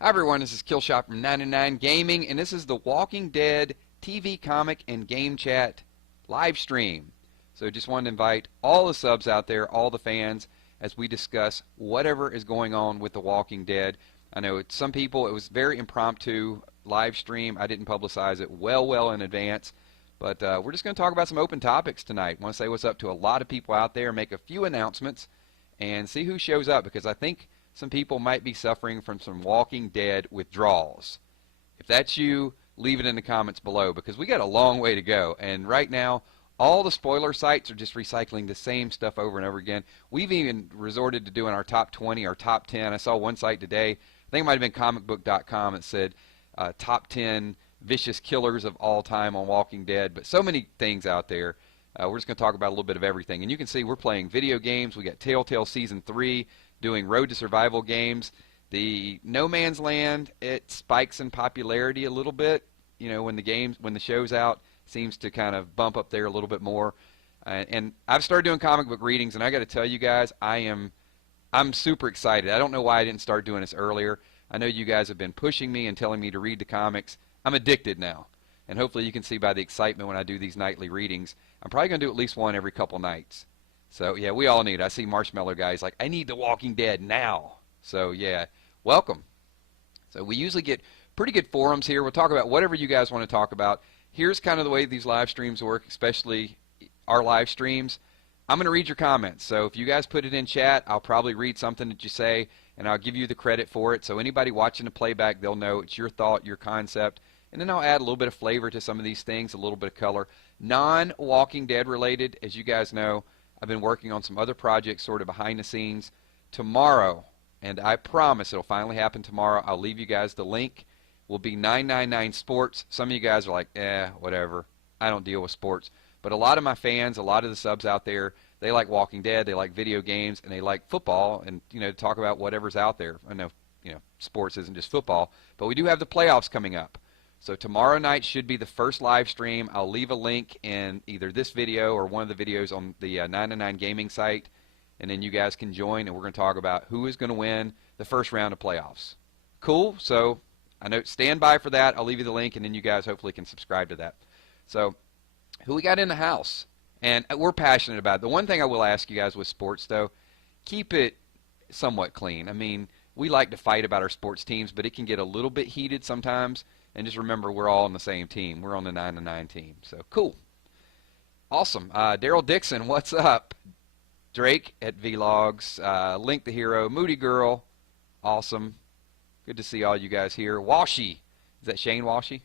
Hi everyone, this is Killshot from 99 Gaming, and this is the Walking Dead TV, comic, and game chat live stream. So just wanted to invite all the subs out there, all the fans, as we discuss whatever is going on with the Walking Dead. I know some people, it was very impromptu live stream. I didn't publicize it well in advance, but we're just going to talk about some open topics tonight. I want to say what's up to a lot of people out there, make a few announcements, and see who shows up, because I think some people might be suffering from some Walking Dead withdrawals. If that's you, leave it in the comments below, because we got a long way to go. And right now, all the spoiler sites are just recycling the same stuff over and over again. We've even resorted to doing our top 20, our top 10. I saw one site today, I think it might have been comicbook.com, that said top 10 vicious killers of all time on Walking Dead. But so many things out there. We're just going to talk about a little bit of everything. And you can see we're playing video games. We got Telltale Season 3, doing Road to Survival games. The No Man's Land, it spikes in popularity a little bit. You know, when the show's out, seems to kind of bump up there a little bit more. And I've started doing comic book readings, and I got to tell you guys, I'm super excited. I don't know why I didn't start doing this earlier. I know you guys have been pushing me and telling me to read the comics. I'm addicted now. And hopefully you can see by the excitement when I do these nightly readings. I'm probably going to do at least one every couple nights. So, yeah, we all need it. I see Marshmallow Guy's like, I need The Walking Dead now. So, yeah, welcome. So we usually get pretty good forums here. We'll talk about whatever you guys want to talk about. Here's kind of the way these live streams work, especially our live streams. I'm going to read your comments. So if you guys put it in chat, I'll probably read something that you say, and I'll give you the credit for it. So anybody watching the playback, they'll know it's your thought, your concept. And then I'll add a little bit of flavor to some of these things, a little bit of color. Non-Walking Dead related, as you guys know, I've been working on some other projects sort of behind the scenes. Tomorrow, and I promise it'll finally happen tomorrow, I'll leave you guys the link, will be 999 Sports. Some of you guys are like, whatever. I don't deal with sports. But a lot of my fans, a lot of the subs out there, they like Walking Dead, they like video games, and they like football, and, you know, talk about whatever's out there. I know, you know, sports isn't just football, but we do have the playoffs coming up. So tomorrow night should be the first live stream. I'll leave a link in either this video or one of the videos on the 99 Gaming site, and then you guys can join, and we're going to talk about who is going to win the first round of playoffs. Cool? So I know, stand by for that. I'll leave you the link, and then you guys hopefully can subscribe to that. So who we got in the house? And we're passionate about it. The one thing I will ask you guys with sports, though, keep it somewhat clean. I mean, we like to fight about our sports teams, but it can get a little bit heated sometimes. And just remember, we're all on the same team. We're on the 9-9 team. So, cool. Awesome. Daryl Dixon, what's up? Drake at Vlogs. Link the Hero. Moody Girl. Awesome. Good to see all you guys here. Washy. Is that Shane Washy?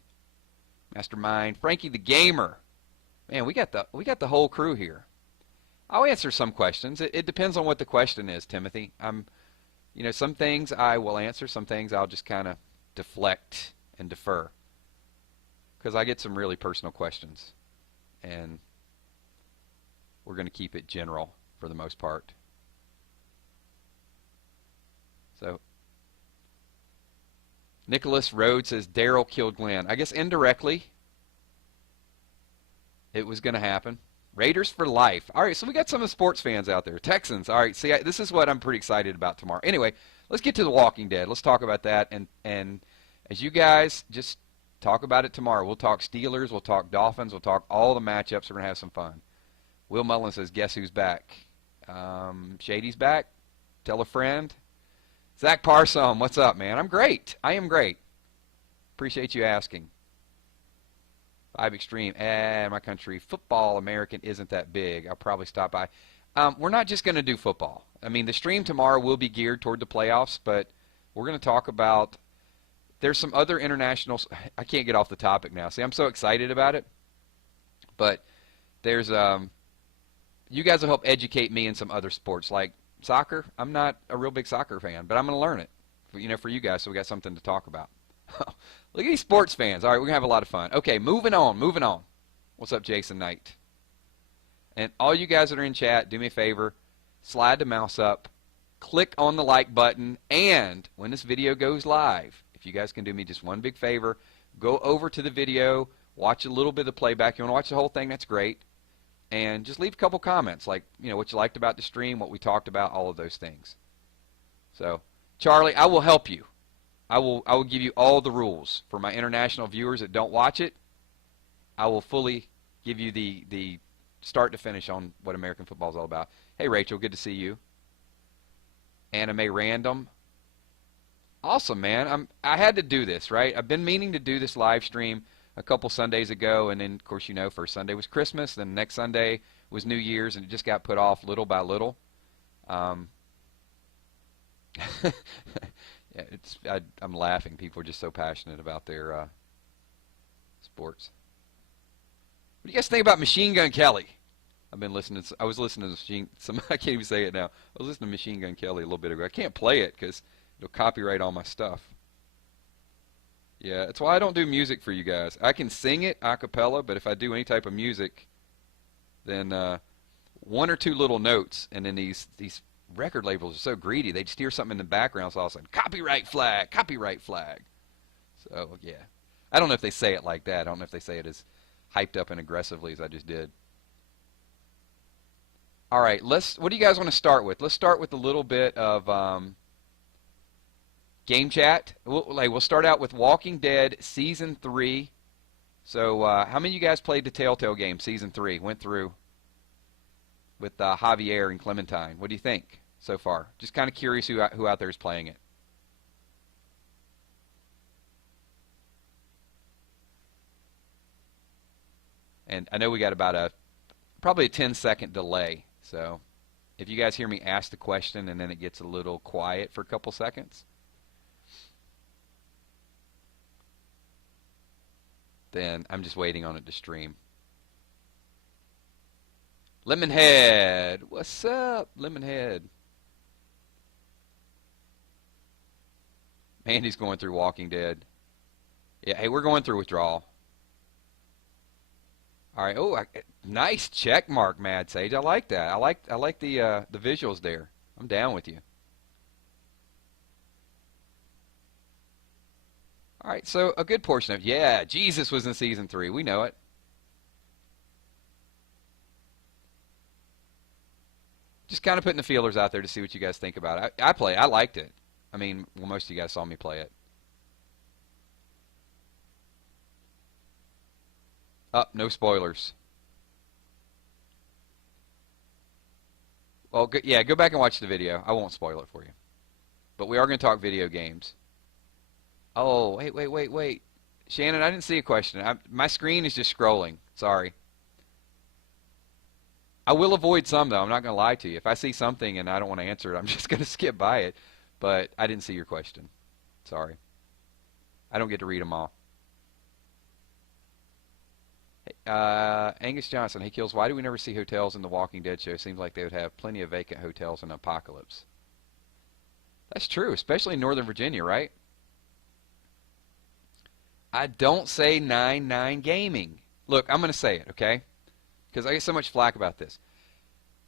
Mastermind. Frankie the Gamer. Man, we got the whole crew here. I'll answer some questions. It depends on what the question is, Timothy. You know, some things I will answer. Some things I'll just kind of deflect and defer, because I get some really personal questions, and we're going to keep it general for the most part. So Nicholas Rhodes says Daryl killed Glenn. I guess indirectly it was going to happen. Raiders for life. All right, so we got some of the sports fans out there. Texans. All right, see, this is what I'm pretty excited about tomorrow. Anyway, let's get to The Walking Dead. Let's talk about that, and as you guys just talk about it tomorrow. We'll talk Steelers, we'll talk Dolphins, we'll talk all the matchups. We're going to have some fun. Will Mullen says, guess who's back? Shady's back. Tell a friend. Zach Parsom, what's up, man? I'm great. I am great. Appreciate you asking. 5 Extreme. My country, football American isn't that big. I'll probably stop by. We're not just going to do football. I mean, the stream tomorrow will be geared toward the playoffs, but we're going to talk about, there's some other internationals. I can't get off the topic now. See, I'm so excited about it. But there's, you guys will help educate me in some other sports, like soccer. I'm not a real big soccer fan, but I'm going to learn it, for you guys, so we got something to talk about. Look at these sports fans. All right, we're going to have a lot of fun. Okay, moving on. What's up, Jason Knight? And all you guys that are in chat, do me a favor, slide the mouse up, click on the like button, and when this video goes live, if you guys can do me just one big favor, go over to the video, watch a little bit of the playback. You want to watch the whole thing, that's great. And just leave a couple comments, like, what you liked about the stream, what we talked about, all of those things. So, Charlie, I will help you. I will give you all the rules. For my international viewers that don't watch it, I will fully give you the start to finish on what American football is all about. Hey Rachel, good to see you. Anime Random. Awesome, man. I had to do this, right? I've been meaning to do this live stream a couple Sundays ago, and then of course you know first Sunday was Christmas, then the next Sunday was New Year's, and it just got put off little by little. Yeah, I'm laughing. People are just so passionate about their sports. What do you guys think about Machine Gun Kelly? I was listening to I can't even say it now. I was listening to Machine Gun Kelly a little bit ago. I can't play it because it'll copyright all my stuff. Yeah, that's why I don't do music for you guys. I can sing it a cappella, but if I do any type of music, then one or two little notes, and then these record labels are so greedy. They just hear something in the background, so all of a sudden, copyright flag, copyright flag. So, yeah. I don't know if they say it like that. I don't know if they say it as hyped up and aggressively as I just did. All right, what do you guys want to start with? Let's start with a little bit of game chat. We'll start out with Walking Dead Season 3. So, how many of you guys played the Telltale game, Season 3? Went through with Javier and Clementine. What do you think so far? Just kind of curious who out there is playing it. And I know we got about probably a 10-second delay. So if you guys hear me ask the question and then it gets a little quiet for a couple seconds, then I'm just waiting on it to stream. Lemonhead, what's up, Lemonhead? Mandy's going through Walking Dead. Yeah, hey, we're going through withdrawal. All right. Oh, nice check mark, Mad Sage. I like that. I like the visuals there. I'm down with you. All right. So a good portion of Jesus was in Season 3. We know it. Just kind of putting the feelers out there to see what you guys think about it. I liked it. I mean, well, most of you guys saw me play it. No spoilers. Well, go back and watch the video. I won't spoil it for you. But we are going to talk video games. Oh, wait. Shannon, I didn't see a question. My screen is just scrolling. Sorry. I will avoid some, though. I'm not going to lie to you. If I see something and I don't want to answer it, I'm just going to skip by it. But I didn't see your question. Sorry. I don't get to read them all. Angus Johnson, hey Kills, why do we never see hotels in the Walking Dead show? Seems like they would have plenty of vacant hotels in Apocalypse. That's true, especially in Northern Virginia, right? I don't say 99 Gaming. Look, I'm going to say it, okay? Because I get so much flack about this.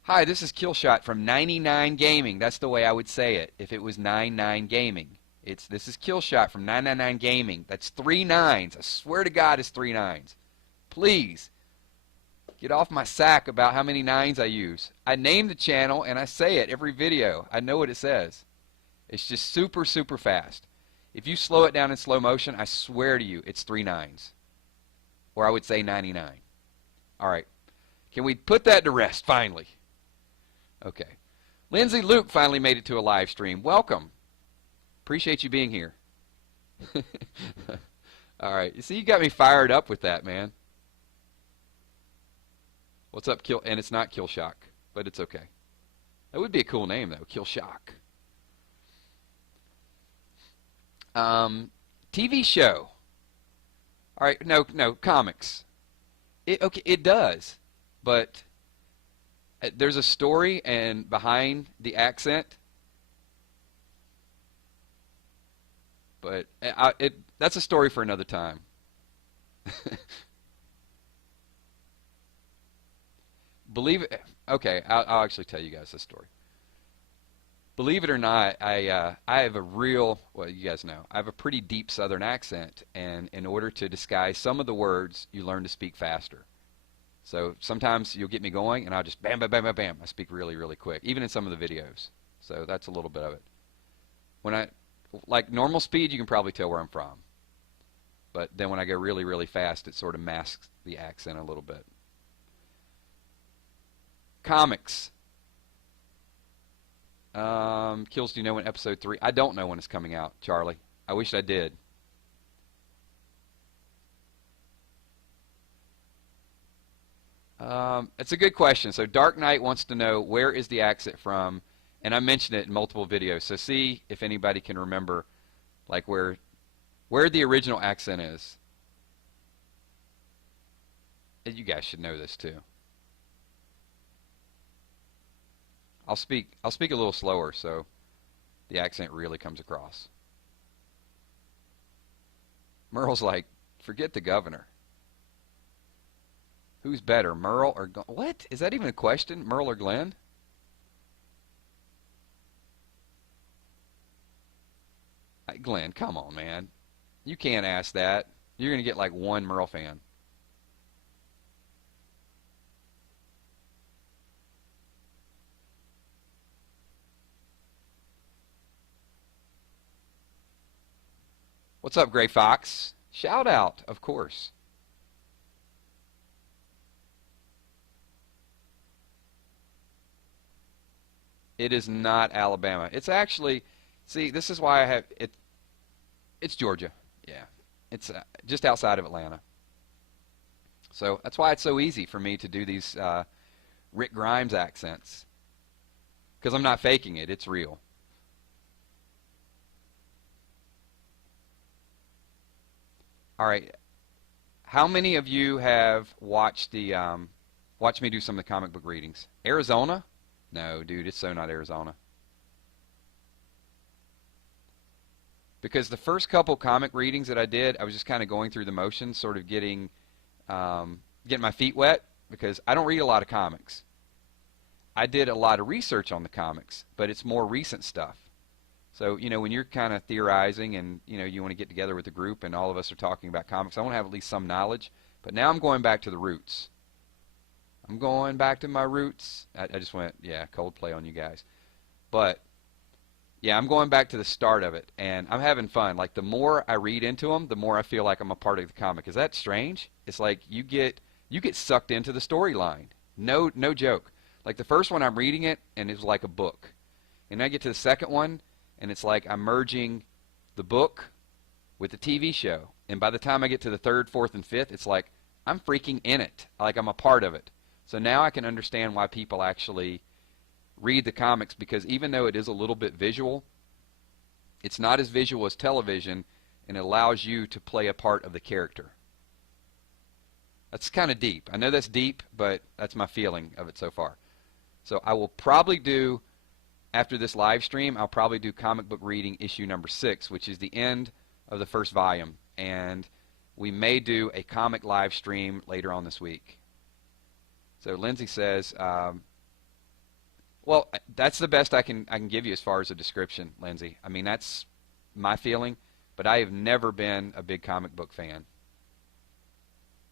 Hi, this is Killshot from 99 Gaming. That's the way I would say it if it was 99 Gaming. This is Killshot from 999 Gaming. That's 3 nines. I swear to God it's 3 nines. Please, get off my sack about how many nines I use. I name the channel and I say it every video. I know what it says. It's just super, super fast. If you slow it down in slow motion, I swear to you, it's 3 nines. Or I would say 99. All right. Can we put that to rest, finally? Okay. Lindsay Luke finally made it to a live stream. Welcome. Appreciate you being here. All right. You see, you got me fired up with that, man. What's up, Kill? And it's not Killshock, but it's okay. That would be a cool name, though, Killshock. TV show. All right, no, comics. Okay, it does, but there's a story and behind the accent. But that's a story for another time. Believe it. Okay, I'll actually tell you guys this story. Believe it or not, I have a real, well, you guys know, I have a pretty deep Southern accent, and in order to disguise some of the words, you learn to speak faster. So sometimes you'll get me going, and I'll just bam, bam, bam, bam, bam. I speak really, really quick, even in some of the videos. So that's a little bit of it. like normal speed, you can probably tell where I'm from. But then when I go really, really fast, it sort of masks the accent a little bit. Comics. Kills, do you know when episode 3? I don't know when it's coming out, Charlie. I wish I did. It's a good question. So Dark Knight wants to know where is the accent from, and I mentioned it in multiple videos. So see if anybody can remember, like where the original accent is. And you guys should know this too. I'll speak a little slower so the accent really comes across. Merle's like, forget the governor. Who's better, Merle or Glenn? What? Is that even a question? Merle or Glenn? Glenn, come on, man. You can't ask that. You're going to get like one Merle fan. What's up, Gray Fox? Shout out, of course. It is not Alabama. It's actually, see, this is why I have it. It's Georgia. Yeah, it's just outside of Atlanta. So that's why it's so easy for me to do these Rick Grimes accents, because I'm not faking it. It's real. All right. How many of you have watched watched me do some of the comic book readings? Arizona? No, dude, it's so not Arizona. Because the first couple comic readings that I did, I was just kind of going through the motions, sort of getting my feet wet, because I don't read a lot of comics. I did a lot of research on the comics, but it's more recent stuff. So, you know, when you're kind of theorizing and, you know, you want to get together with a group and all of us are talking about comics, I want to have at least some knowledge. But now I'm going back to the roots. I'm going back to my roots. I just went, yeah, Coldplay on you guys. But, yeah, I'm going back to the start of it, and I'm having fun. Like, the more I read into them, the more I feel like I'm a part of the comic. Is that strange? It's like you get sucked into the storyline. No joke. Like, the first one, I'm reading it, and it's like a book. And I get to the second one, and it's like I'm merging the book with the TV show. And by the time I get to the third, fourth, and fifth, it's like I'm freaking in it. Like I'm a part of it. So now I can understand why people actually read the comics, because even though it is a little bit visual, it's not as visual as television, and it allows you to play a part of the character. That's kind of deep. I know that's deep, but that's my feeling of it so far. So I will probably do, after this live stream, I'll probably do comic book reading issue number 6, which is the end of the first volume. And we may do a comic live stream later on this week. So Lindsay says, well, that's the best I can give you as far as a description, Lindsay. I mean, that's my feeling, but I have never been a big comic book fan.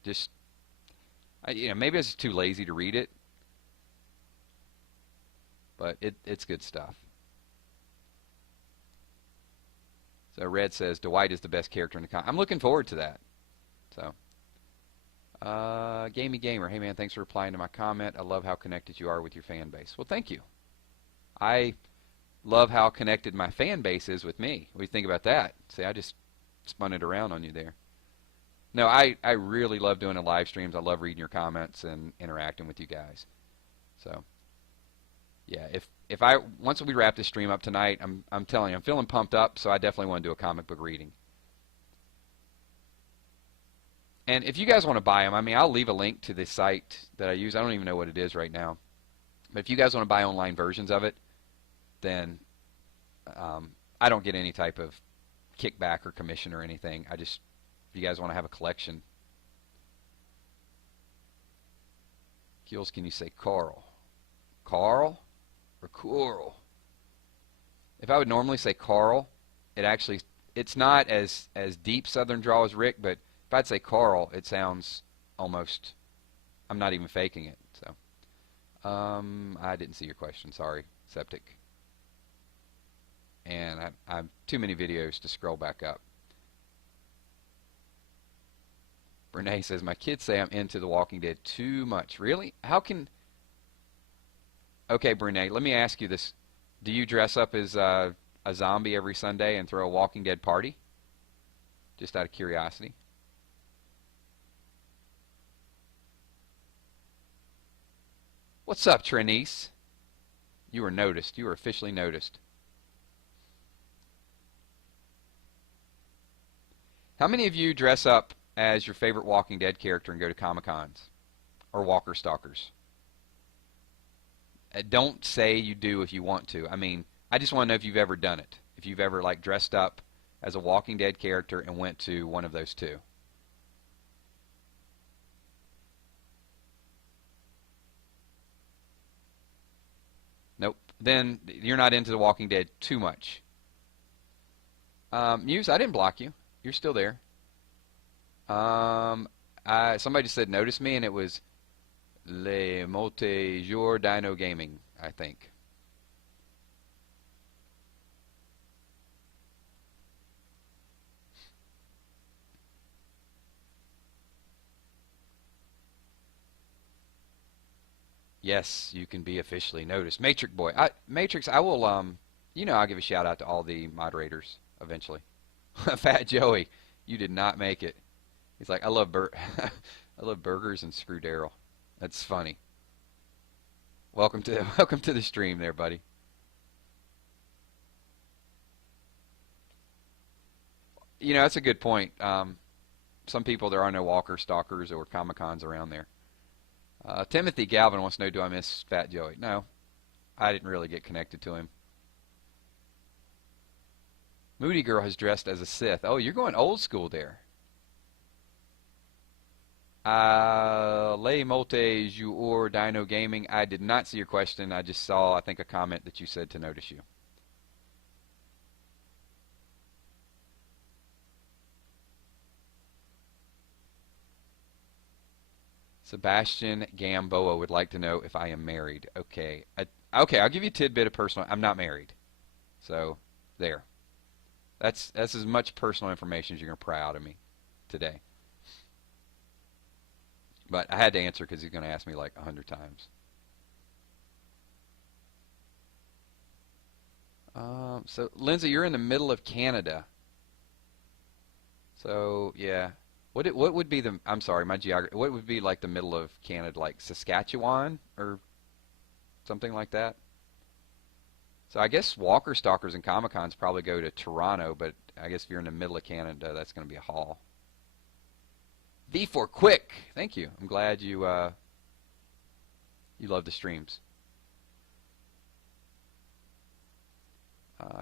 Just, you know, maybe I was too lazy to read it, but it's good stuff. So Red says Dwight is the best character in the comic. I'm looking forward to that. So, Gamey Gamer, hey man, thanks for replying to my comment. I love how connected you are with your fan base. Well, thank you. I love how connected my fan base is with me. What do you think about that? See, I just spun it around on you there. No, I really love doing the live streams. I love reading your comments and interacting with you guys. So, yeah, if I once we wrap this stream up tonight, I'm telling you, I'm feeling pumped up, so I definitely want to do a comic book reading. And if you guys want to buy them, I mean, I'll leave a link to the site that I use. I don't even know what it is right now. But if you guys want to buy online versions of it, then I don't get any type of kickback or commission or anything. I just, if you guys want to have a collection. Kills, can you say Carl? Carl or Coral? If I would normally say Carl, it's not as deep Southern drawl as Rick, but if I'd say Carl, it sounds almost, I'm not even faking it. So, I didn't see your question. Sorry, Septic. and I have too many videos to scroll back up. Renee says, my kids say I'm into The Walking Dead too much. Really? How can... Okay, Brene, let me ask you this. Do you dress up as a zombie every Sunday and throw a Walking Dead party? Just out of curiosity. What's up, Trinice? You were noticed. You were officially noticed. How many of you dress up as your favorite Walking Dead character and go to Comic-Cons? Or Walker Stalkers? Don't say you do if you want to. I mean, I just want to know if you've ever done it. If you've ever, like, dressed up as a Walking Dead character and went to one of those two. Nope. Then you're not into The Walking Dead too much. Muse, I didn't block you. You're still there. Somebody just said notice me, and it was Le Mote Jour Dino Gaming, I think. Yes, you can be officially noticed. Matrix Boy. Matrix, I will, I'll give a shout out to all the moderators eventually. Fat Joey, you did not make it. He's like, I love I love burgers and screw Daryl. That's funny. Welcome to welcome to the stream there, buddy. That's a good point. Some people, there are no Walker Stalkers or Comic Cons around there. Timothy Galvin wants to know, do I miss Fat Joey? No, I didn't really get connected to him. Moody Girl has dressed as a Sith. Oh, you're going old school there. Le Molte Jour Dino Gaming. I did not see your question. I just saw, I think, a comment that you said to notice you. Sebastian Gamboa would like to know if I am married. Okay. Okay, I'll give you a tidbit of personal. I'm not married. So, there. That's as much personal information as you're going to pry out of me today. But I had to answer because he's going to ask me like 100 times. So, Lindsay, you're in the middle of Canada. So, yeah. What would be the, I'm sorry, my geography, what would be like the middle of Canada, like Saskatchewan or something like that? So I guess Walker Stalkers and Comic Cons probably go to Toronto, but I guess if you're in the middle of Canada, that's going to be a haul. V for Quick, thank you. I'm glad you you love the streams.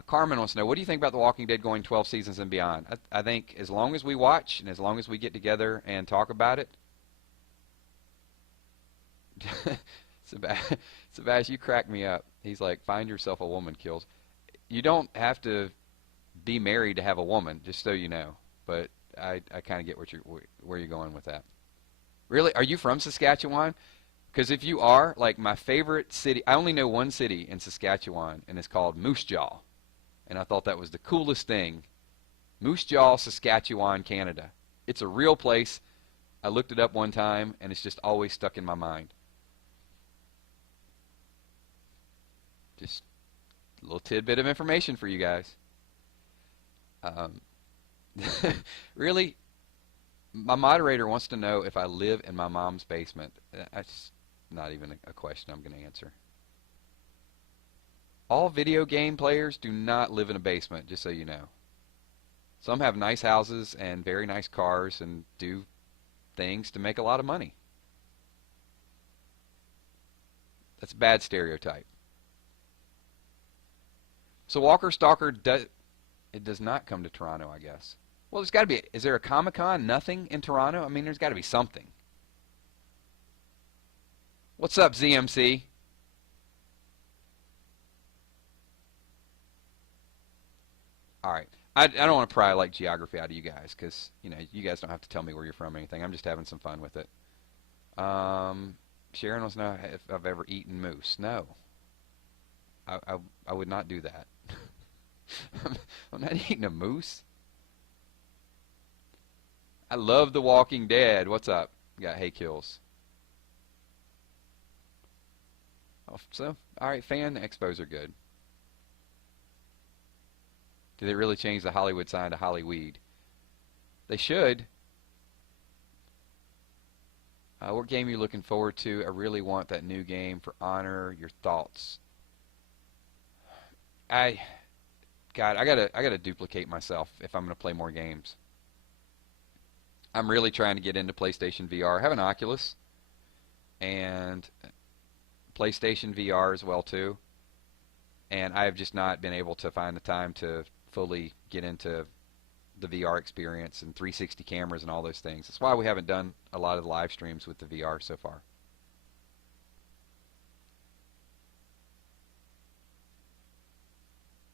Carmen wants to know, what do you think about The Walking Dead going 12 seasons and beyond? I think as long as we watch and as long as we get together and talk about it. Sebastian, you crack me up. He's like, find yourself a woman, Kills. You don't have to be married to have a woman, just so you know. But I kind of get where you're going with that. Really? Are you from Saskatchewan? Because if you are, like my favorite city, I only know one city in Saskatchewan, and it's called Moose Jaw. And I thought that was the coolest thing. Moose Jaw, Saskatchewan, Canada. It's a real place. I looked it up one time, and it's just always stuck in my mind. Just a little tidbit of information for you guys. Really, my moderator wants to know if I live in my mom's basement. That's not even a question I'm going to answer. All video game players do not live in a basement, just so you know. Some have nice houses and very nice cars and do things to make a lot of money. That's a bad stereotype. So Walker Stalker does not come to Toronto, I guess. Well, there's got to be. Is there a Comic-Con? Nothing in Toronto? I mean, there's got to be something. What's up, ZMC? All right. I don't want to pry like geography out of you guys because, you guys don't have to tell me where you're from or anything. I'm just having some fun with it. Sharon wants to know if I've ever eaten moose. No. I would not do that. I'm not eating a moose. I love The Walking Dead. What's up? We got Hay Kills. Oh, so, alright, fan expos are good. Did they really change the Hollywood sign to Hollyweed? They should. What game are you looking forward to? I really want that new game for Honor. Your thoughts? I, God, I gotta duplicate myself if I'm gonna play more games. I'm really trying to get into PlayStation VR. I have an Oculus and PlayStation VR as well too, and I have just not been able to find the time to fully get into the VR experience and 360 cameras and all those things. That's why we haven't done a lot of the live streams with the VR so far.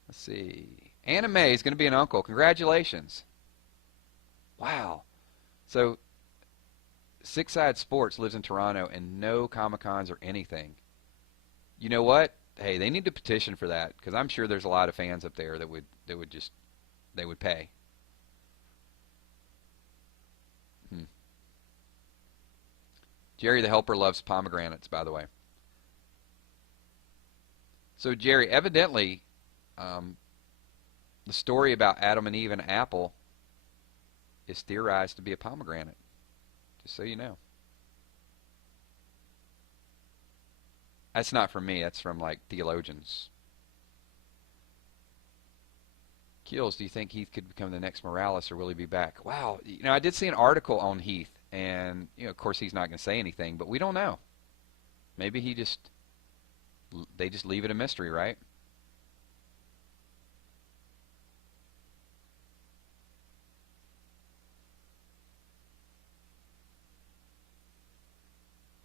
Let's see. Anime is going to be an uncle. Congratulations. Wow. So, Six Side Sports lives in Toronto and no Comic Cons or anything. You know what? Hey, they need to petition for that because I'm sure there's a lot of fans up there that would just they would pay. Hmm. Jerry the Helper loves pomegranates, by the way. So Jerry, evidently, um, the story about Adam and Eve and an apple is theorized to be a pomegranate. Just so you know. That's not from me. That's from like theologians. Keels, do you think Heath could become the next Morales, or will he be back? Wow, you know, I did see an article on Heath, and you know, of course, he's not going to say anything, but we don't know. Maybe they just leave it a mystery, right?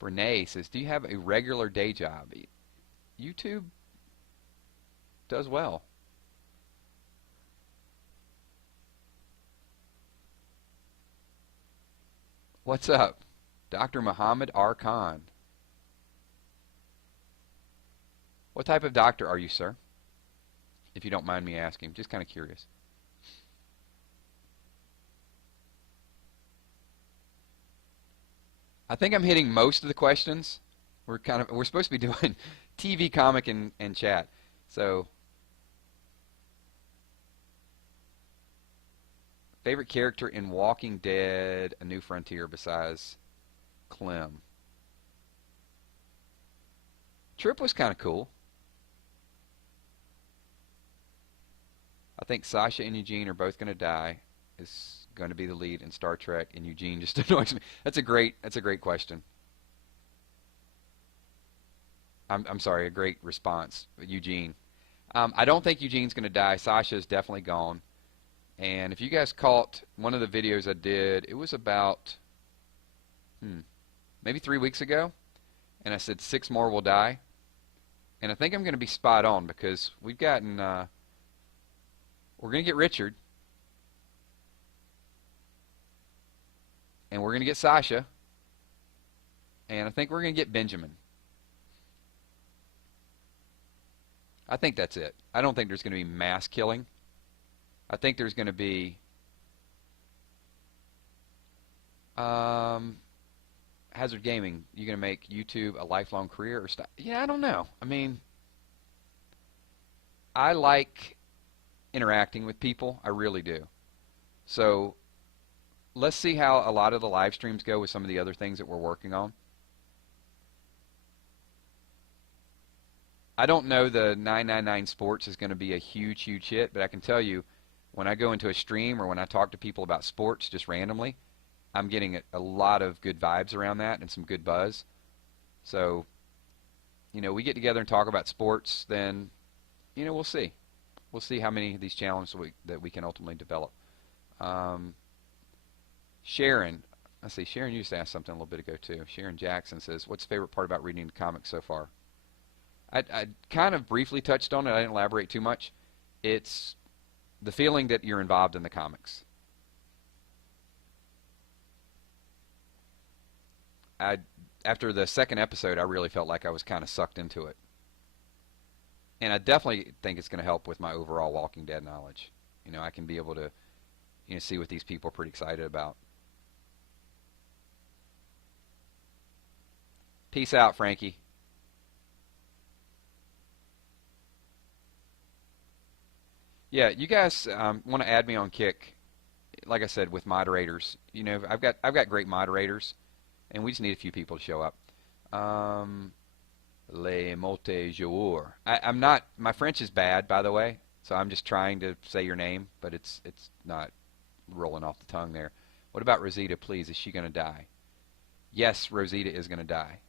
Renee says, "Do you have a regular day job?" YouTube does well. What's up, Dr. Muhammad R. Khan? What type of doctor are you, sir? If you don't mind me asking, just kind of curious. I think I'm hitting most of the questions. We're supposed to be doing TV, comic, and chat. So, favorite character in Walking Dead: A New Frontier besides Clem? Trip was kind of cool. I think Sasha and Eugene are both going to die. Is going to be the lead in Star Trek, and Eugene just annoys me. That's a great question. I'm sorry, a great response, Eugene. I don't think Eugene's going to die. Sasha is definitely gone. And if you guys caught one of the videos I did, it was about maybe 3 weeks ago, and I said 6 more will die. And I think I'm going to be spot on because we're going to get Richard, and we're going to get Sasha, and I think we're going to get Benjamin. I think that's it. I don't think there's going to be mass killing. I think there's going to be Hazard Gaming. You going to make YouTube a lifelong career or stop? Yeah, I don't know. I mean, I like interacting with people. I really do. So let's see how a lot of the live streams go with some of the other things that we're working on. I don't know the 999 Sports is going to be a huge, huge hit, but I can tell you when I go into a stream or when I talk to people about sports just randomly, I'm getting a lot of good vibes around that and some good buzz. So, you know, we get together and talk about sports, then, you know, we'll see. We'll see how many of these challenges that we can ultimately develop. Um, Sharon, let's see, Sharon, you just asked something a little bit ago too. Sharon Jackson says, what's the favorite part about reading the comics so far? I kind of briefly touched on it. I didn't elaborate too much. It's the feeling that you're involved in the comics. After the second episode, I really felt like I was kind of sucked into it. And I definitely think it's going to help with my overall Walking Dead knowledge. I can be able to see what these people are pretty excited about. Peace out, Frankie. Yeah, you guys want to add me on Kick? Like I said, with moderators. I've got great moderators, and we just need a few people to show up. Le mote jour. I'm not. My French is bad, by the way, so I'm just trying to say your name, but it's not rolling off the tongue there. What about Rosita? Please, is she going to die? Yes, Rosita is going to die.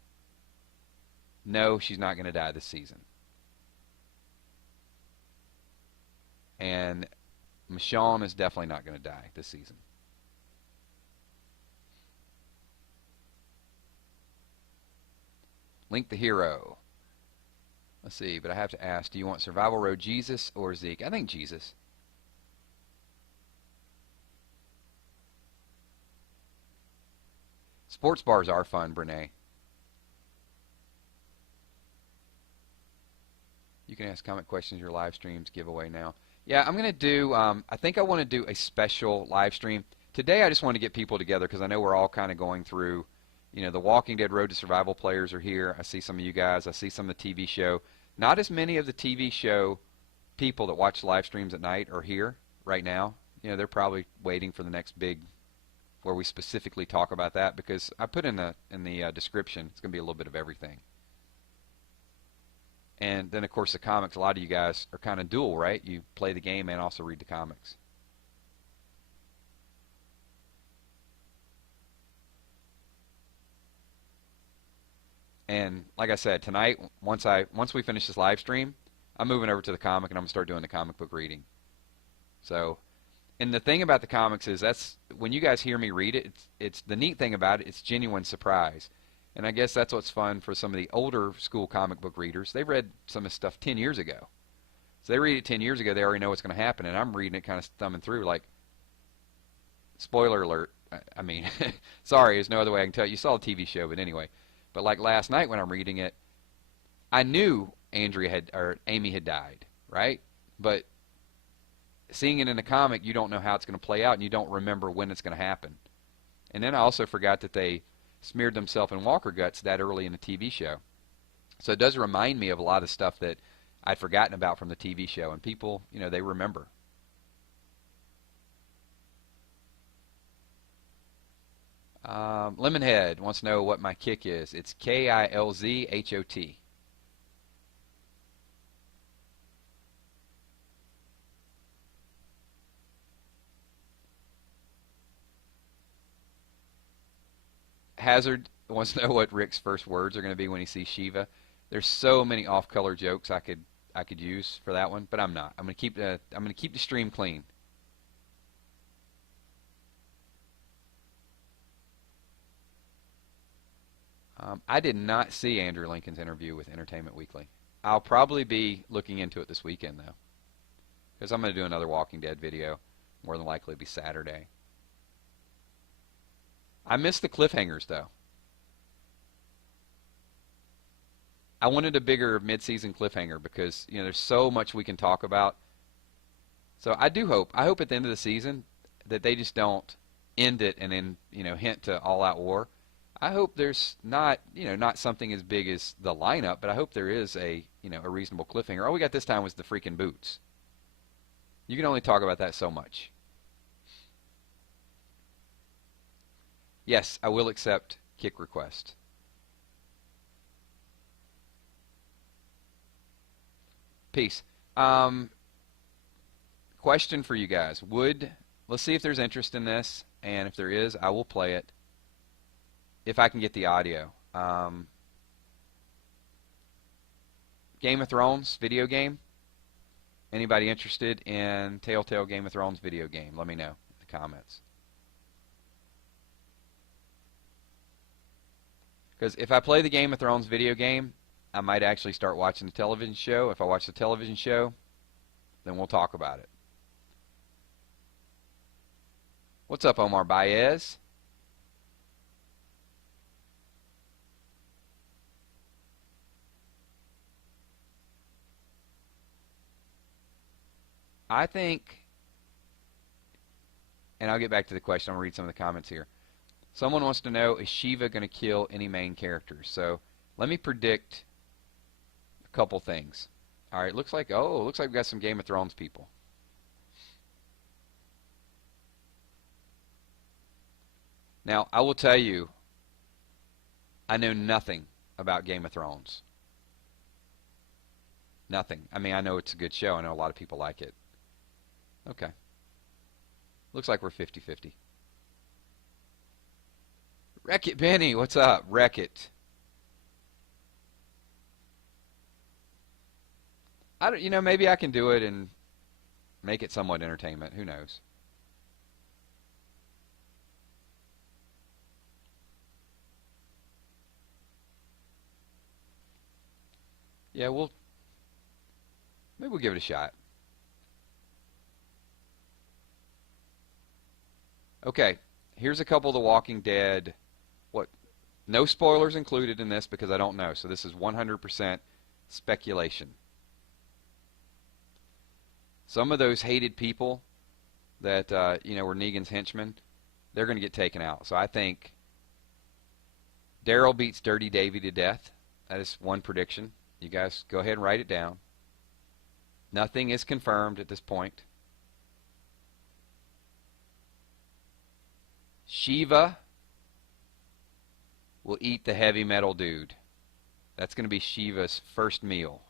No, she's not going to die this season. And Michonne is definitely not going to die this season. Link the hero. Let's see, but I have to ask, do you want Survival Road Jesus or Zeke? I think Jesus. Sports bars are fun, Brene. You can ask comment questions in your live streams giveaway now. Yeah, I'm going to do, I think I want to do a special live stream. Today I just want to get people together because I know we're all kind of going through, the Walking Dead Road to Survival players are here. I see some of you guys. I see some of the TV show. Not as many of the TV show people that watch live streams at night are here right now. They're probably waiting for the next big, where we specifically talk about that, because I put in the description, it's going to be a little bit of everything. And then, of course, the comics, a lot of you guys are kind of dual, right? You play the game and also read the comics. And like I said, tonight, once we finish this live stream, I'm moving over to the comic and I'm going to start doing the comic book reading. So, and the thing about the comics is that's, when you guys hear me read it, it's the neat thing about it, it's genuine surprise. And I guess that's what's fun for some of the older school comic book readers. They read some of this stuff 10 years ago. So they read it 10 years ago, they already know what's going to happen. And I'm reading it kind of thumbing through like, spoiler alert. I mean, sorry, there's no other way I can tell you. You saw the TV show, but anyway. But like last night when I'm reading it, I knew Amy had died, right? But seeing it in the comic, you don't know how it's going to play out, and you don't remember when it's going to happen. And then I also forgot that they smeared themselves in Walker guts that early in the TV show. So it does remind me of a lot of stuff that I'd forgotten about from the TV show, and people, they remember. Lemonhead wants to know what my kick is. It's Kilzhot. Hazard wants to know what Rick's first words are going to be when he sees Shiva. There's so many off-color jokes I could use for that one, but I'm not. I'm going to keep the stream clean. I did not see Andrew Lincoln's interview with Entertainment Weekly. I'll probably be looking into it this weekend, though, because I'm going to do another Walking Dead video. More than likely it'll be Saturday. I missed the cliffhangers, though. I wanted a bigger mid-season cliffhanger because, there's so much we can talk about. So I hope at the end of the season that they just don't end it and then, hint to all-out war. I hope there's not something as big as the lineup, but I hope there is a reasonable cliffhanger. All we got this time was the freaking boots. You can only talk about that so much. Yes, I will accept kick request. Peace. Question for you guys. Let's see if there's interest in this, and if there is, I will play it. If I can get the audio. Game of Thrones video game. Anybody interested in Telltale Game of Thrones video game? Let me know in the comments. Because if I play the Game of Thrones video game, I might actually start watching the television show. If I watch the television show, then we'll talk about it. What's up, Omar Baez? I think, and I'll get back to the question. I'm going to read some of the comments here. Someone wants to know, is Shiva going to kill any main characters? So let me predict a couple things. All right, looks like we've got some Game of Thrones people. Now, I will tell you, I know nothing about Game of Thrones. Nothing. I mean, I know it's a good show. I know a lot of people like it. Okay. Looks like we're 50-50. Wreck-It Benny, what's up? Wreck-It. I don't, maybe I can do it and make it somewhat entertainment. Who knows? Yeah, maybe we'll give it a shot. Okay, here's a couple of The Walking Dead. No spoilers included in this because I don't know. So this is 100% speculation. Some of those hated people that were Negan's henchmen, they're going to get taken out. So I think Daryl beats Dirty Davy to death. That is one prediction. You guys go ahead and write it down. Nothing is confirmed at this point. Shiva will eat the heavy metal dude. That's going to be Shiva's first meal.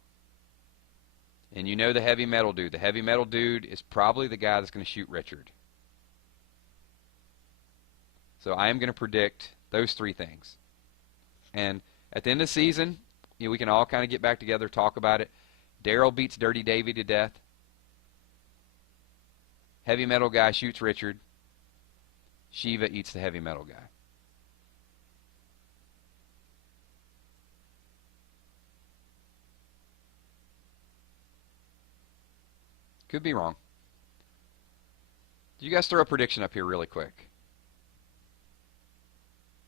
And you know the heavy metal dude. The heavy metal dude is probably the guy that's going to shoot Richard. So I am going to predict those three things. And at the end of the season, we can all kind of get back together, talk about it. Daryl beats Dirty Davy to death. Heavy metal guy shoots Richard. Shiva eats the heavy metal guy. Could be wrong. You guys throw a prediction up here really quick.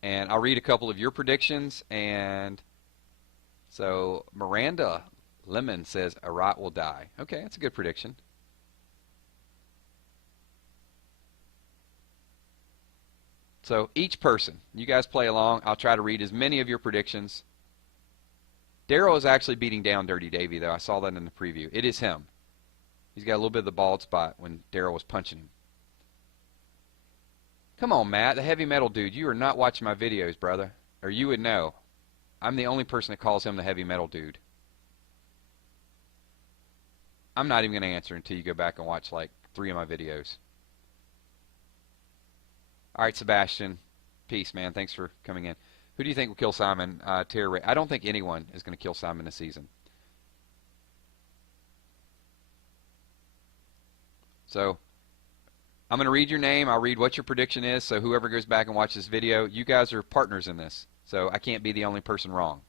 And I'll read a couple of your predictions. And so Miranda Lemon says Arat will die. Okay, that's a good prediction. So each person, you guys play along. I'll try to read as many of your predictions. Daryl is actually beating down Dirty Davy, though. I saw that in the preview. It is him. He's got a little bit of the bald spot when Daryl was punching him. Come on, Matt, the heavy metal dude. You are not watching my videos, brother. Or you would know. I'm the only person that calls him the heavy metal dude. I'm not even going to answer until you go back and watch like 3 of my videos. All right, Sebastian. Peace, man. Thanks for coming in. Who do you think will kill Simon? Terry. I don't think anyone is going to kill Simon this season. So I'm going to read your name. I'll read what your prediction is. So whoever goes back and watches this video, you guys are partners in this. So I can't be the only person wrong.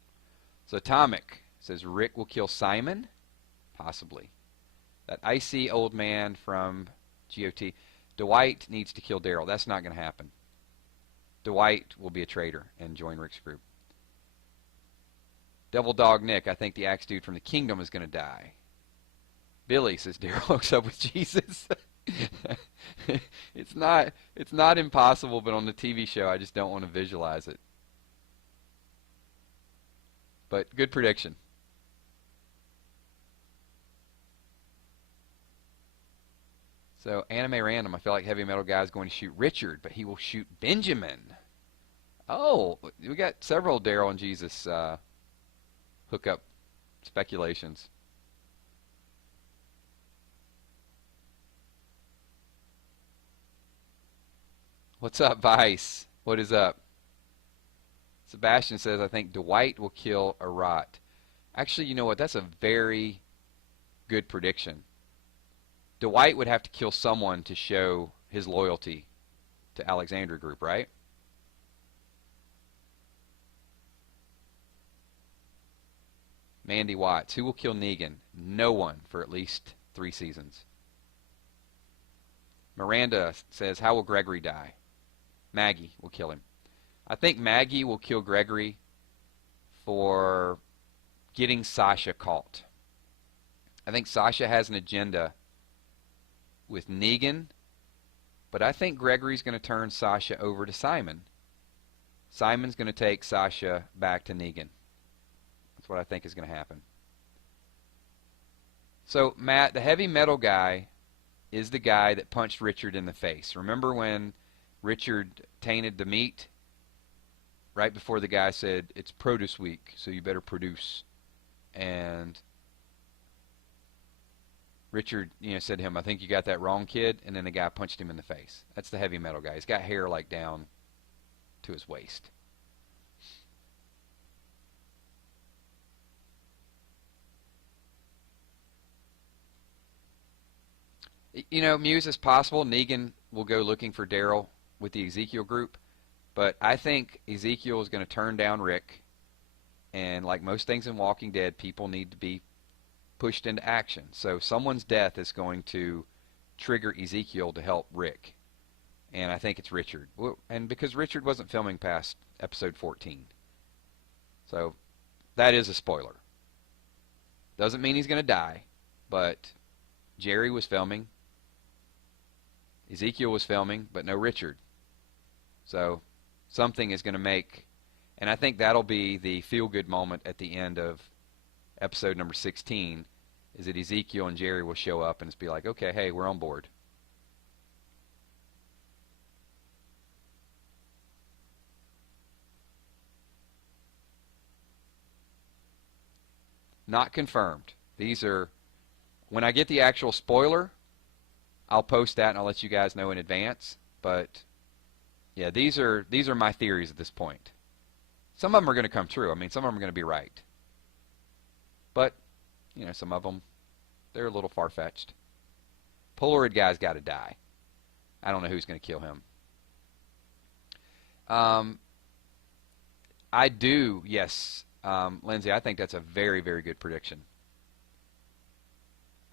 So Atomic says Rick will kill Simon. Possibly. That icy old man from GOT. Dwight needs to kill Daryl. That's not going to happen. Dwight will be a traitor and join Rick's group. Devil Dog Nick, I think the axe dude from the kingdom is going to die. Billy says Daryl hooks up with Jesus. It's not impossible, but on the TV show I just don't want to visualize it. But good prediction. So Anime Random, I feel like Heavy Metal Guy is going to shoot Richard, but he will shoot Benjamin. Oh, we got several Daryl and Jesus hookup speculations. What's up, Vice? What is up? Sebastian says, I think Dwight will kill Arat. Actually, you know what? That's a very good prediction. Dwight would have to kill someone to show his loyalty to Alexandria Group, right? Mandy Watts. Who will kill Negan? No one for at least 3 seasons. Miranda says, how will Gregory die? Maggie will kill him. I think Maggie will kill Gregory for getting Sasha caught. I think Sasha has an agenda with Negan, but I think Gregory's going to turn Sasha over to Simon. Simon's going to take Sasha back to Negan. That's what I think is going to happen. So, Matt, the heavy metal guy is the guy that punched Richard in the face. Remember when Richard tainted the meat? Right before the guy said, it's produce week, so you better produce. And Richard, said to him, I think you got that wrong, kid. And then the guy punched him in the face. That's the heavy metal guy. He's got hair like down to his waist. Muse, it's possible Negan will go looking for Daryl with the Ezekiel group, but I think Ezekiel is going to turn down Rick, and like most things in Walking Dead, people need to be pushed into action. So someone's death is going to trigger Ezekiel to help Rick, and I think it's Richard. And because Richard wasn't filming past episode 14. So that is a spoiler. Doesn't mean he's going to die, but Jerry was filming. Ezekiel was filming, but no Richard. So something is going to make, and I think that'll be the feel-good moment at the end of episode number 16, is that Ezekiel and Jerry will show up and it's be like, okay, hey, we're on board. Not confirmed. These are, when I get the actual spoiler, I'll post that and I'll let you guys know in advance. But yeah, these are my theories at this point. Some of them are going to come true. I mean, some of them are going to be right. But, some of them, they're a little far-fetched. Polaroid guy's got to die. I don't know who's going to kill him. I do, yes, Lindsay, I think that's a very, very good prediction.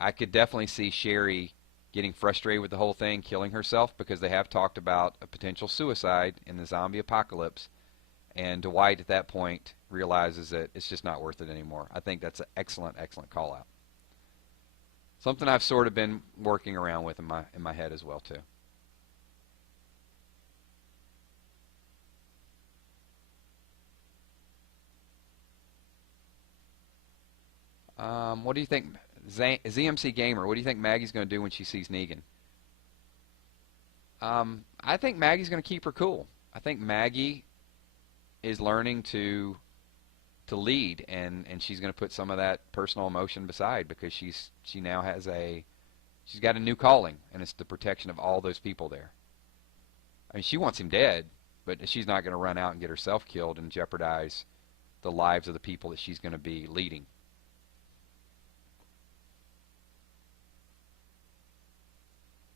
I could definitely see Sherry getting frustrated with the whole thing, killing herself, because they have talked about a potential suicide in the zombie apocalypse. And Dwight at that point realizes that it's just not worth it anymore. I think that's an excellent, excellent call out. Something I've sort of been working around with in my head as well too. What do you think, ZMC Gamer? What do you think Maggie's going to do when she sees Negan? I think Maggie's going to keep her cool. I think Maggie is learning to lead, and she's going to put some of that personal emotion beside, because she now has she's got a new calling, and it's the protection of all those people there. I mean, she wants him dead, but she's not going to run out and get herself killed and jeopardize the lives of the people that she's going to be leading.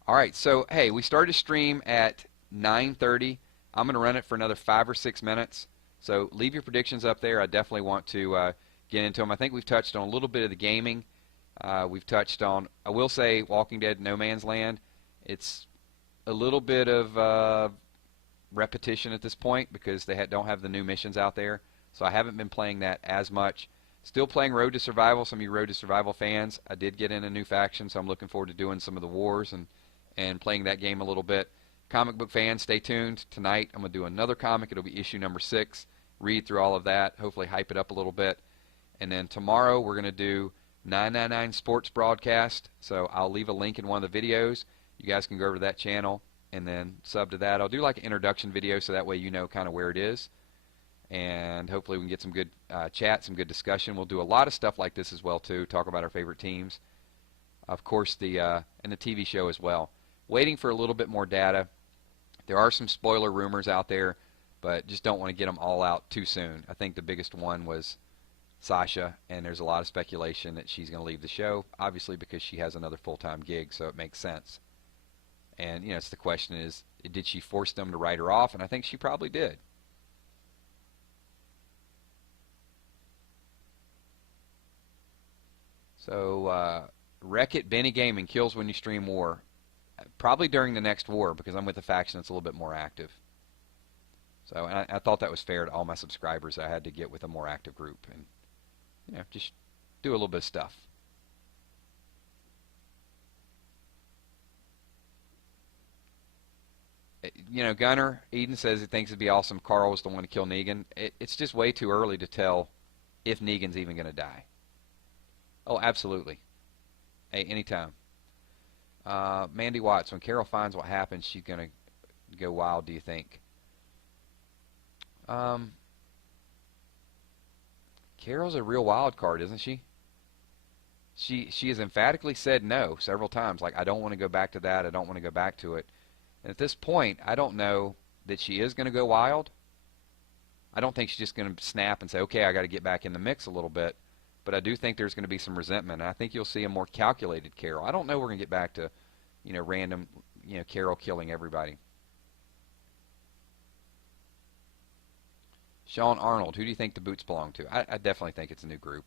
All right, so hey, we started to stream at 9:30. I'm going to run it for another 5 or 6 minutes. So leave your predictions up there. I definitely want to get into them. I think we've touched on a little bit of the gaming. We've touched on, I will say, Walking Dead No Man's Land. It's a little bit of repetition at this point because they don't have the new missions out there. So I haven't been playing that as much. Still playing Road to Survival. Some of you Road to Survival fans, I did get in a new faction, so I'm looking forward to doing some of the wars and playing that game a little bit. Comic book fans, stay tuned. Tonight I'm going to do another comic. It'll be issue number 6. Read through all of that, hopefully hype it up a little bit. And then tomorrow we're going to do 999 Sports Broadcast. So I'll leave a link in one of the videos. You guys can go over to that channel and then sub to that. I'll do like an introduction video so that way you know kind of where it is. And hopefully we can get some good chat, some good discussion. We'll do a lot of stuff like this as well too. Talk about our favorite teams. Of course, and the TV show as well. Waiting for a little bit more data. There are some spoiler rumors out there, but just don't want to get them all out too soon. I think the biggest one was Sasha, and there's a lot of speculation that she's going to leave the show, obviously because she has another full-time gig, so it makes sense. And, it's the question is, did she force them to write her off? And I think she probably did. So, Wreck-It Benny Gaming kills when you stream war. Probably during the next war, because I'm with a faction that's a little bit more active. So, and I thought that was fair to all my subscribers. I had to get with a more active group and, just do a little bit of stuff. Gunner Eden says he thinks it'd be awesome if Carl was the one to kill Negan. It's just way too early to tell if Negan's even going to die. Oh, absolutely. Hey, anytime. Mandy Watts, when Carol finds what happened, she's going to go wild, do you think? Carol's a real wild card, isn't she? She has emphatically said no several times. Like, I don't want to go back to that. I don't want to go back to it. And at this point, I don't know that she is going to go wild. I don't think she's just going to snap and say, okay, I got to get back in the mix a little bit. But I do think there's going to be some resentment. And I think you'll see a more calculated Carol. I don't know we're going to get back to, random, Carol killing everybody. Sean Arnold, who do you think the boots belong to? I definitely think it's a new group.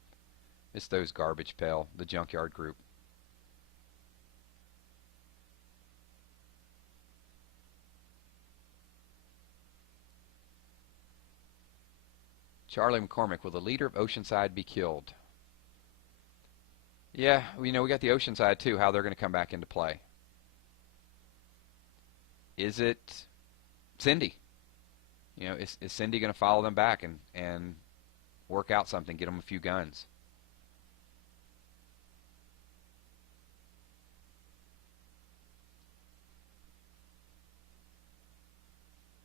It's those Garbage Pail, the Junkyard Group. Charlie McCormick, will the leader of Oceanside be killed? Yeah, we got the Oceanside too, how they're going to come back into play. Is it Cindy? Is Cindy going to follow them back and work out something, get them a few guns?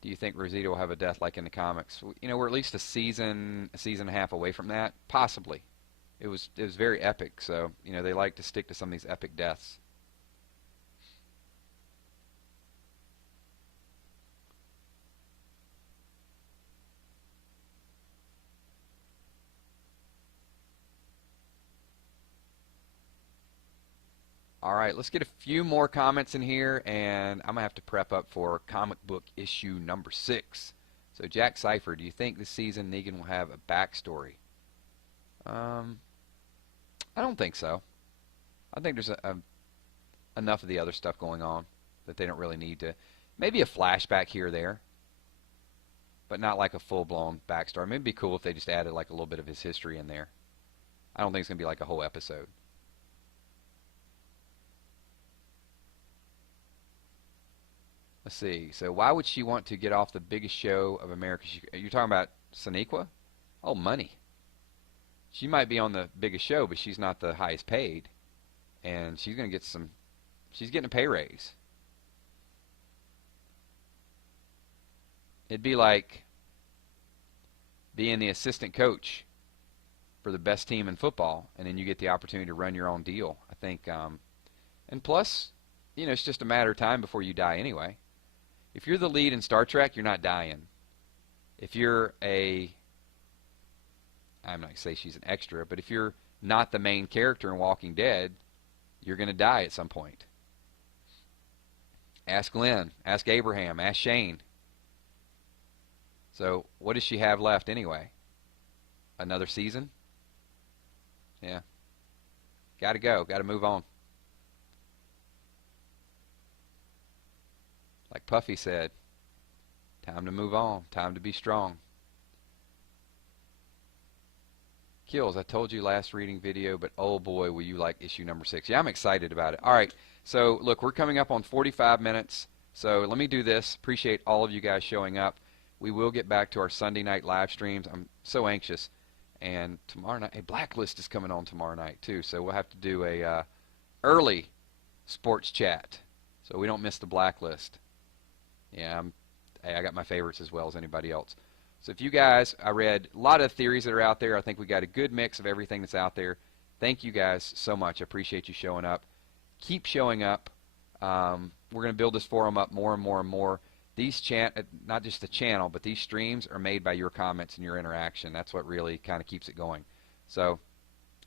Do you think Rosita will have a death like in the comics? We're at least a season and a half away from that. Possibly. It was very epic, so they like to stick to some of these epic deaths. All right, let's get a few more comments in here, and I'm going to have to prep up for comic book issue number 6. So, Jack Cipher, do you think this season Negan will have a backstory? I don't think so. I think there's enough of the other stuff going on that they don't really need to. Maybe a flashback here or there, but not like a full-blown backstory. Maybe it'd be cool if they just added like a little bit of his history in there. I don't think it's going to be like a whole episode. Let's see. So why would she want to get off the biggest show of America? You're talking about Sonequa? Oh, money. She might be on the biggest show, but she's not the highest paid. And she's going to get she's getting a pay raise. It'd be like being the assistant coach for the best team in football, and then you get the opportunity to run your own deal. I think, and plus, it's just a matter of time before you die anyway. If you're the lead in Star Trek, you're not dying. If you're I'm not going to say she's an extra, but if you're not the main character in Walking Dead, you're going to die at some point. Ask Glenn, ask Abraham, ask Shane. So what does she have left anyway? Another season? Yeah. Got to go. Got to move on. Like Puffy said, time to move on. Time to be strong. Kills, I told you last reading video, but oh boy, will you like issue number 6. Yeah, I'm excited about it. All right, so look, we're coming up on 45 minutes. So let me do this. Appreciate all of you guys showing up. We will get back to our Sunday night live streams. I'm so anxious. And tomorrow night, a Blacklist is coming on tomorrow night too. So we'll have to do a early sports chat so we don't miss the Blacklist. Yeah, I got my favorites as well as anybody else. So if you guys, I read a lot of theories that are out there. I think we got a good mix of everything that's out there. Thank you guys so much. I appreciate you showing up. Keep showing up. We're going to build this forum up more and more and more. These not just the channel, but these streams are made by your comments and your interaction. That's what really kind of keeps it going. So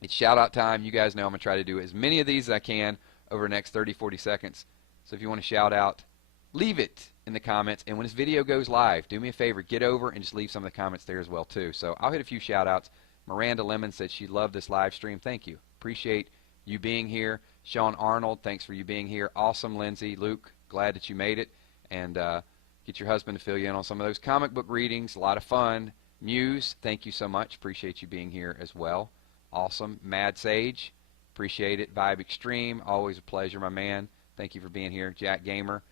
it's shout out time. You guys know I'm going to try to do as many of these as I can over the next 30, 40 seconds. So if you want to shout out, leave it in the comments. And when this video goes live, do me a favor, get over and just leave some of the comments there as well too. So I'll hit a few shout outs. Miranda Lemon said she loved this live stream. Thank you. Appreciate you being here. Sean Arnold, thanks for you being here. Awesome, Lindsay. Luke, glad that you made it. And get your husband to fill you in on some of those comic book readings. A lot of fun. Muse, thank you so much. Appreciate you being here as well. Awesome. Mad Sage, appreciate it. Vibe Extreme, always a pleasure, my man. Thank you for being here. Jack Gamer.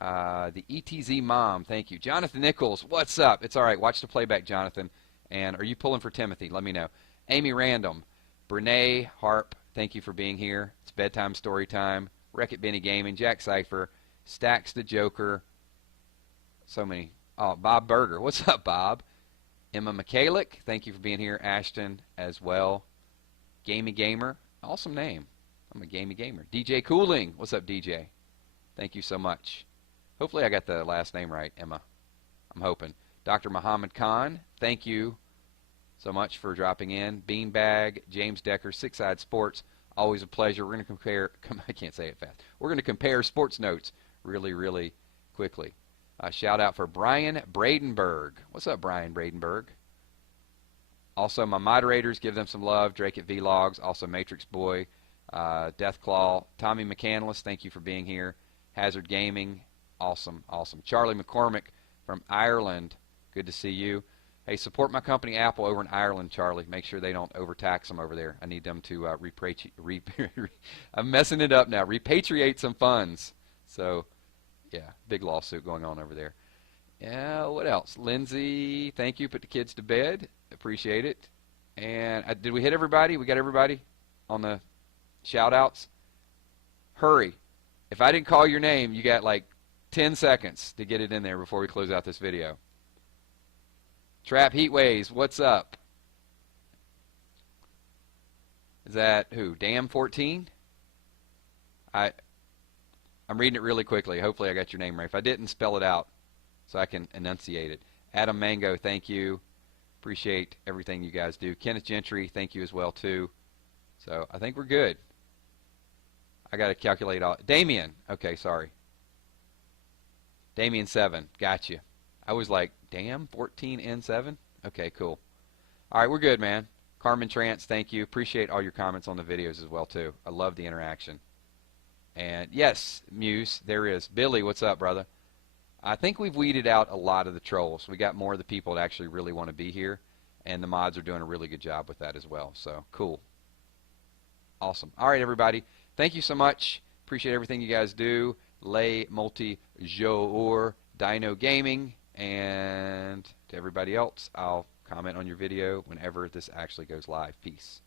The ETZ Mom, thank you. Jonathan Nichols, what's up? It's all right. Watch the playback, Jonathan. And are you pulling for Timothy? Let me know. Amy Random, Brene Harp, thank you for being here. It's bedtime story time. Wreck-It Benny Gaming, Jack Cypher, Stacks the Joker. So many. Oh, Bob Berger. What's up, Bob? Emma Michalik, thank you for being here. Ashton as well. Gamey Gamer, awesome name. I'm a gamey gamer. DJ Cooling, what's up, DJ? Thank you so much. Hopefully I got the last name right, Emma. I'm hoping. Dr. Muhammad Khan, thank you so much for dropping in. Beanbag, James Decker, Six Side Sports, always a pleasure. We're going to compare, I can't say it fast. We're going to compare sports notes really, really quickly. Shout out for Brian Bradenberg. What's up, Brian Bradenberg? Also, my moderators, give them some love. Drake at Vlogs, also Matrix Boy, Deathclaw, Tommy McCandless, thank you for being here. Hazard Gaming, awesome, awesome. Charlie McCormick from Ireland, good to see you. Hey, support my company Apple over in Ireland, Charlie. Make sure they don't overtax them over there. I need them to I'm messing it up now. Repatriate some funds. So, yeah, big lawsuit going on over there. Yeah, what else? Lindsay, thank you. Put the kids to bed. Appreciate it. And did we hit everybody? We got everybody on the shout-outs? Hurry. If I didn't call your name, you got like 10 seconds to get it in there before we close out this video. Trap Heatwaves, what's up? Is that who? Damn 14? I'm reading it really quickly. Hopefully I got your name right. If I didn't, spell it out so I can enunciate it. Adam Mango, thank you. Appreciate everything you guys do. Kenneth Gentry, thank you as well too. So I think we're good. I got to calculate all. Damien, okay, sorry. Damien 7, got you. I was like, damn, 14N7? Okay, cool. All right, we're good, man. Carmen Trance, thank you. Appreciate all your comments on the videos as well, too. I love the interaction. And, yes, Muse, there is. Billy, what's up, brother? I think we've weeded out a lot of the trolls. We got more of the people that actually really want to be here, and the mods are doing a really good job with that as well. So, cool. Awesome. All right, everybody. Thank you so much. Appreciate everything you guys do. Lay Multi-Jour, Dino Gaming. And to everybody else, I'll comment on your video whenever this actually goes live. Peace.